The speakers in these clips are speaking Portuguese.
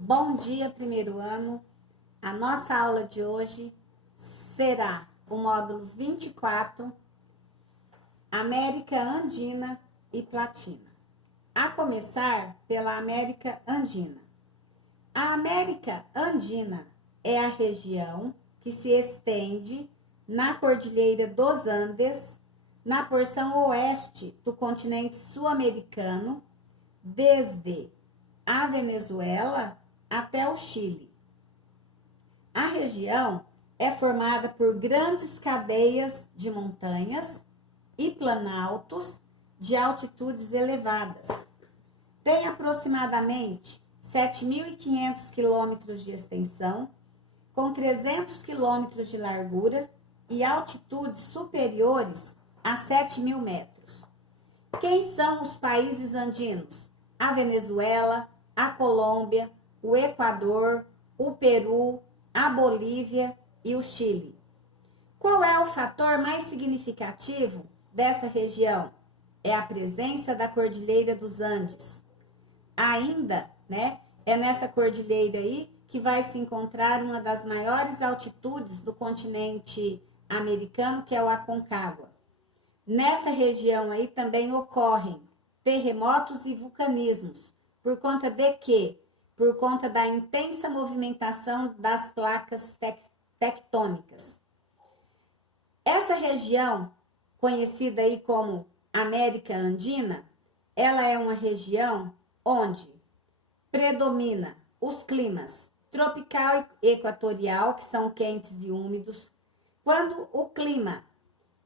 Bom dia, primeiro ano. A nossa aula de hoje será o módulo 24, América Andina e Platina. A começar pela América Andina. A América Andina é a região que se estende na Cordilheira dos Andes, na porção oeste do continente sul-americano, desde a Venezuela até o Chile. A região é formada por grandes cadeias de montanhas e planaltos de altitudes elevadas. Tem aproximadamente 7.500 quilômetros de extensão, com 300 quilômetros de largura e altitudes superiores a 7.000 metros. Quem são os países andinos? A Venezuela, a Colômbia, o Equador, o Peru, a Bolívia e o Chile. Qual é o fator mais significativo dessa região? É a presença da Cordilheira dos Andes. Ainda, é nessa cordilheira aí que vai se encontrar uma das maiores altitudes do continente americano, que é o Aconcagua. Nessa região aí também ocorrem terremotos e vulcanismos. Por conta de quê? Por conta da intensa movimentação das placas tectônicas. Essa região, conhecida aí como América Andina, ela é uma região onde predomina os climas tropical e equatorial, que são quentes e úmidos. Quando o clima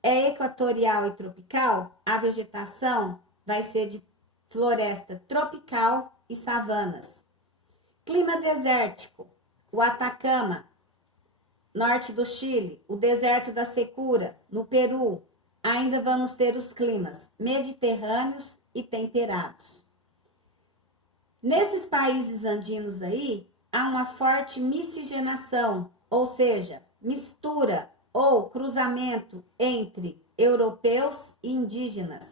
é equatorial e tropical, a vegetação vai ser de floresta tropical e savanas. Clima desértico, o Atacama, norte do Chile, o deserto da Secura, no Peru. Ainda vamos ter os climas mediterrâneos e temperados. Nesses países andinos aí, há uma forte miscigenação, ou seja, mistura ou cruzamento entre europeus e indígenas.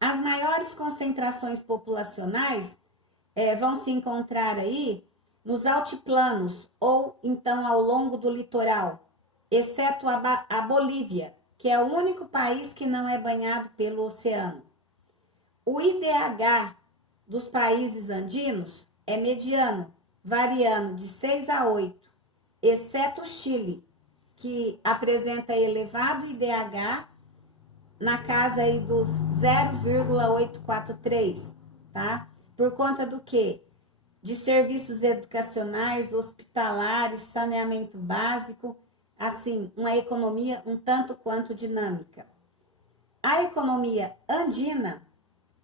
As maiores concentrações populacionais vão se encontrar aí nos altiplanos ou então ao longo do litoral, exceto a Bolívia, que é o único país que não é banhado pelo oceano. O IDH dos países andinos é mediano, variando de 6 a 8, exceto o Chile, que apresenta elevado IDH na casa aí dos 0,843, tá? Por conta do quê? De serviços educacionais, hospitalares, saneamento básico, assim, uma economia um tanto quanto dinâmica. A economia andina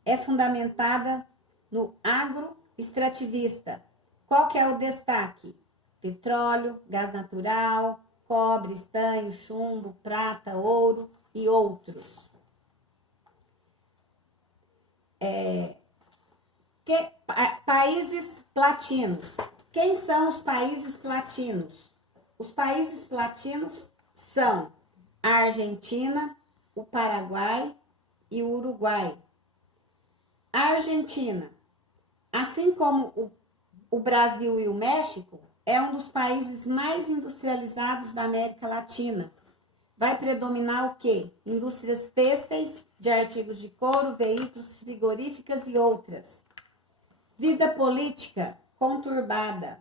é fundamentada no agroextrativista. Qual que é o destaque? Petróleo, gás natural, cobre, estanho, chumbo, prata, ouro e outros. Países platinos. Quem são os países platinos? Os países platinos são a Argentina, o Paraguai e o Uruguai. A Argentina, assim como o Brasil e o México, é um dos países mais industrializados da América Latina. Vai predominar o quê? Indústrias têxteis, de artigos de couro, veículos, frigoríficas e outras. Vida política conturbada,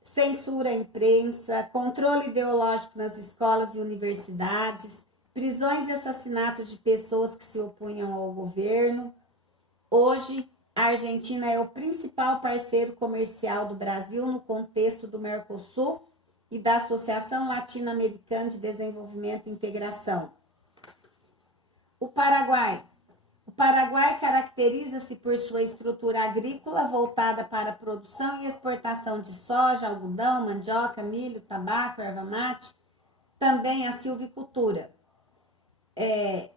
censura à imprensa, controle ideológico nas escolas e universidades, prisões e assassinatos de pessoas que se opunham ao governo. Hoje, a Argentina é o principal parceiro comercial do Brasil no contexto do Mercosul e da Associação Latino-Americana de Desenvolvimento e Integração. O Paraguai. O Paraguai caracteriza-se por sua estrutura agrícola voltada para a produção e exportação de soja, algodão, mandioca, milho, tabaco, erva mate, também a silvicultura.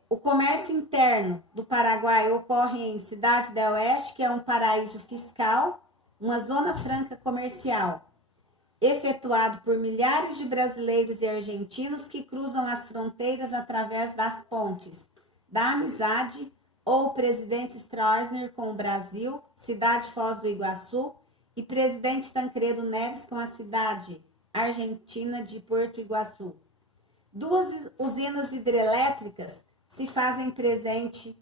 O comércio interno do Paraguai ocorre em Cidade del Oeste, que é um paraíso fiscal, uma zona franca comercial, efetuado por milhares de brasileiros e argentinos que cruzam as fronteiras através das pontes da Amizade ou Presidente Stroessner com o Brasil, Cidade Foz do Iguaçu e Presidente Tancredo Neves com a cidade argentina de Porto Iguaçu. 2 usinas hidrelétricas se fazem presente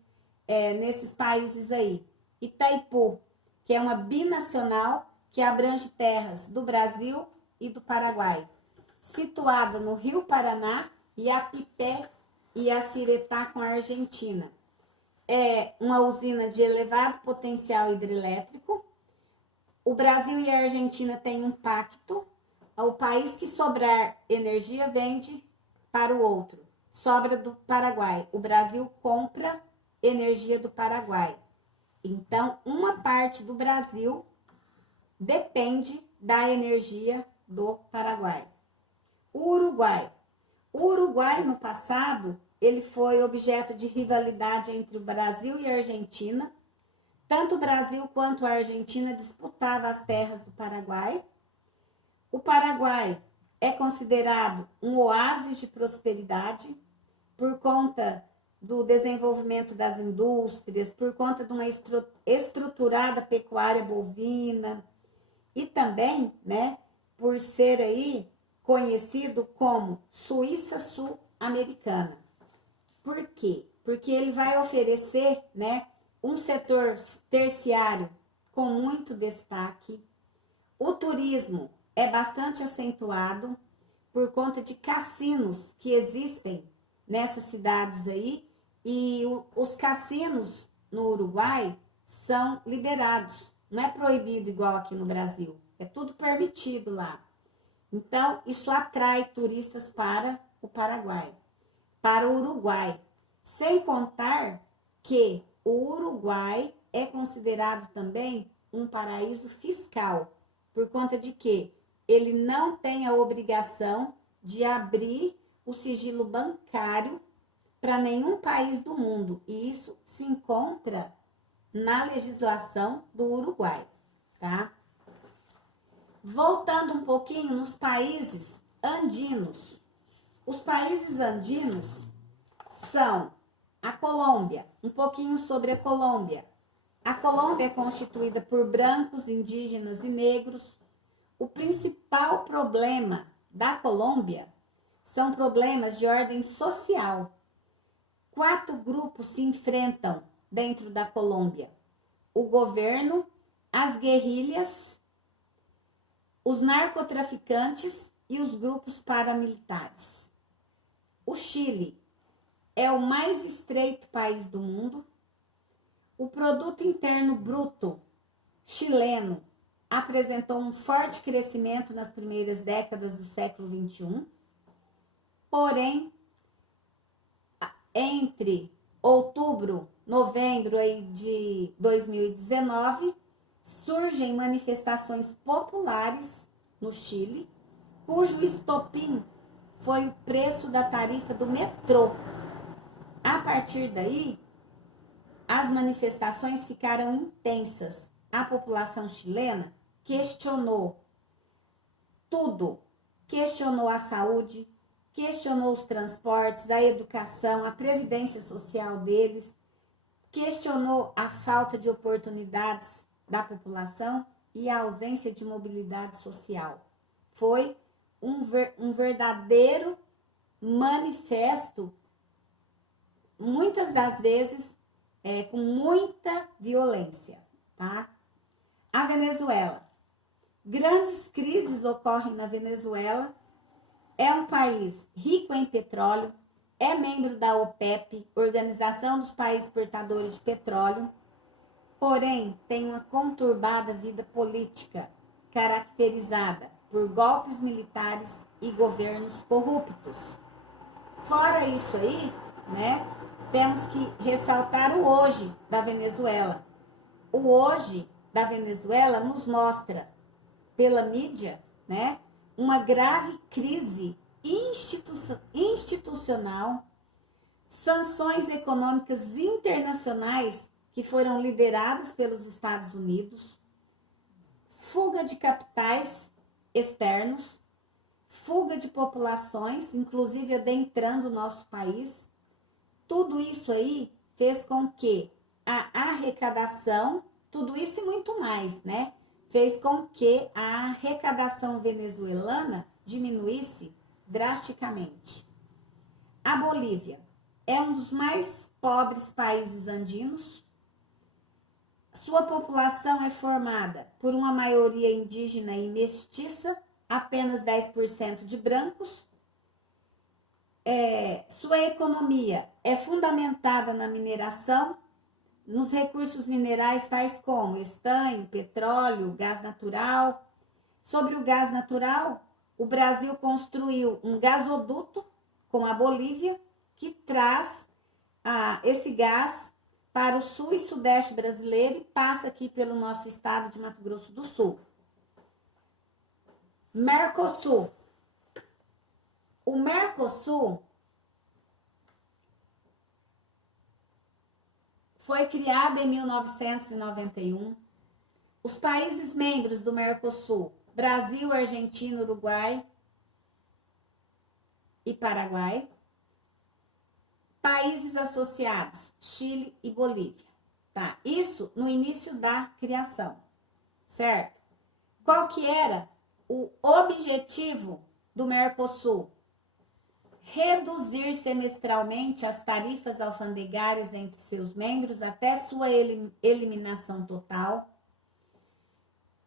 nesses países aí. Itaipu, que é uma binacional que abrange terras do Brasil e do Paraguai, situada no Rio Paraná, e a Pipé e a Ciretá com a Argentina. É uma usina de elevado potencial hidrelétrico. O Brasil e a Argentina têm um pacto. O país que sobrar energia vende para o outro. Sobra do Paraguai. O Brasil compra energia do Paraguai. Então, uma parte do Brasil depende da energia do Paraguai. O Uruguai. O Uruguai, no passado, ele foi objeto de rivalidade entre o Brasil e a Argentina. Tanto o Brasil quanto a Argentina disputavam as terras do Paraguai. O Paraguai é considerado um oásis de prosperidade por conta do desenvolvimento das indústrias, por conta de uma estruturada pecuária bovina e também, né, por ser aí conhecido como Suíça Sul-Americana. Por quê? Porque ele vai oferecer, né, um setor terciário com muito destaque. O turismo é bastante acentuado por conta de cassinos que existem nessas cidades aí, e os cassinos no Uruguai são liberados, não é proibido igual aqui no Brasil, é tudo permitido lá. Então, isso atrai turistas para o Paraguai, para o Uruguai. Sem contar que o Uruguai é considerado também um paraíso fiscal, por conta de que ele não tem a obrigação de abrir o sigilo bancário para nenhum país do mundo. E isso se encontra na legislação do Uruguai, tá? Voltando um pouquinho nos países andinos. Os países andinos são a Colômbia. Um pouquinho sobre a Colômbia. A Colômbia é constituída por brancos, indígenas e negros. O principal problema da Colômbia são problemas de ordem social. 4 grupos se enfrentam dentro da Colômbia: o governo, as guerrilhas, os narcotraficantes e os grupos paramilitares. O Chile é o mais estreito país do mundo. O produto interno bruto chileno apresentou um forte crescimento nas primeiras décadas do século XXI. Porém, entre outubro, novembro aí de 2019, surgem manifestações populares no Chile, cujo estopim foi o preço da tarifa do metrô. A partir daí, as manifestações ficaram intensas. A população chilena questionou tudo, questionou a saúde, questionou os transportes, a educação, a previdência social deles, questionou a falta de oportunidades da população e a ausência de mobilidade social. Foi um verdadeiro manifesto, muitas das vezes com muita violência, tá? A Venezuela. Grandes crises ocorrem na Venezuela. É um país rico em petróleo, é membro da OPEP, Organização dos Países Exportadores de Petróleo, porém tem uma conturbada vida política, caracterizada por golpes militares e governos corruptos. Fora isso aí, né, temos que ressaltar o hoje da Venezuela. O hoje da Venezuela nos mostra, pela mídia, né, uma grave crise institucional, sanções econômicas internacionais que foram lideradas pelos Estados Unidos, fuga de capitais externos, fuga de populações, inclusive adentrando o nosso país. Tudo isso aí fez com que a arrecadação, tudo isso e muito mais, né, fez com que a arrecadação venezuelana diminuísse drasticamente. A Bolívia é um dos mais pobres países andinos. Sua população é formada por uma maioria indígena e mestiça, apenas 10% de brancos. Sua economia é fundamentada na mineração, nos recursos minerais tais como estanho, petróleo, gás natural. Sobre o gás natural, o Brasil construiu um gasoduto com a Bolívia, que traz esse gás para o sul e sudeste brasileiro e passa aqui pelo nosso estado de Mato Grosso do Sul. Mercosul. O Mercosul foi criado em 1991. Os países membros do Mercosul, Brasil, Argentina, Uruguai e Paraguai. Países associados, Chile e Bolívia. Tá? Isso no início da criação, certo? Qual que era o objetivo do Mercosul? Reduzir semestralmente as tarifas alfandegárias entre seus membros até sua eliminação total.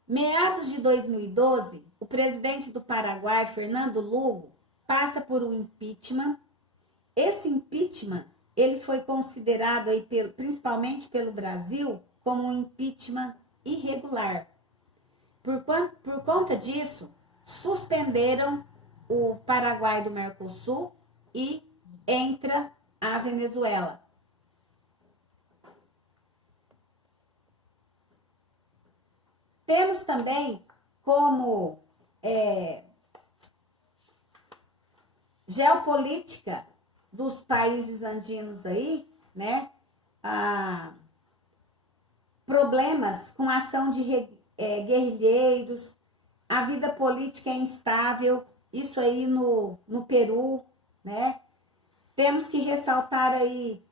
Meados de 2012, o presidente do Paraguai, Fernando Lugo, passa por um impeachment. Esse impeachment, ele foi considerado aí principalmente pelo Brasil como um impeachment irregular. Por conta disso, suspenderam o Paraguai do Mercosul e entra a Venezuela. Temos também como geopolítica dos países andinos aí, né, problemas com a ação de guerrilheiros, a vida política é instável, isso aí no Peru, né? Temos que ressaltar aí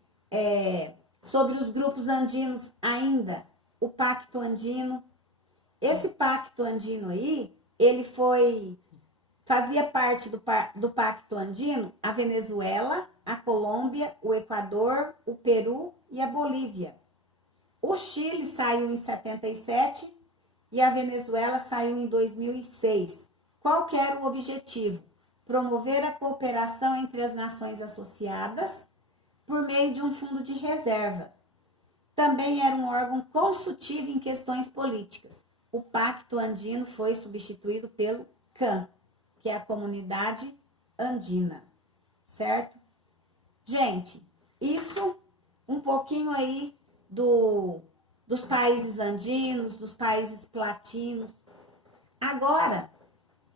sobre os grupos andinos ainda, o Pacto Andino. Esse Pacto Andino aí, ele fazia parte do Pacto Andino a Venezuela, a Colômbia, o Equador, o Peru e a Bolívia. O Chile saiu em 77 e a Venezuela saiu em 2006. Qual que era o objetivo? Promover a cooperação entre as nações associadas por meio de um fundo de reserva. Também era um órgão consultivo em questões políticas. O Pacto Andino foi substituído pelo CAN, que é a Comunidade Andina, certo? Gente, isso um pouquinho aí dos países andinos, dos países platinos. Agora,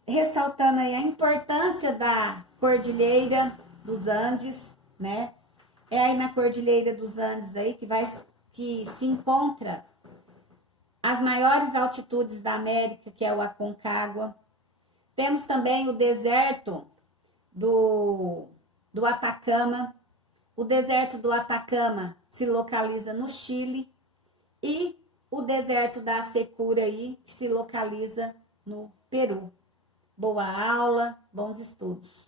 ressaltando aí a importância da Cordilheira dos Andes, né? É aí na Cordilheira dos Andes aí que se encontra as maiores altitudes da América, que é o Aconcagua. Temos também o deserto do Atacama. O deserto do Atacama se localiza no Chile e o deserto da Secura aí, que se localiza no Peru. Boa aula, bons estudos.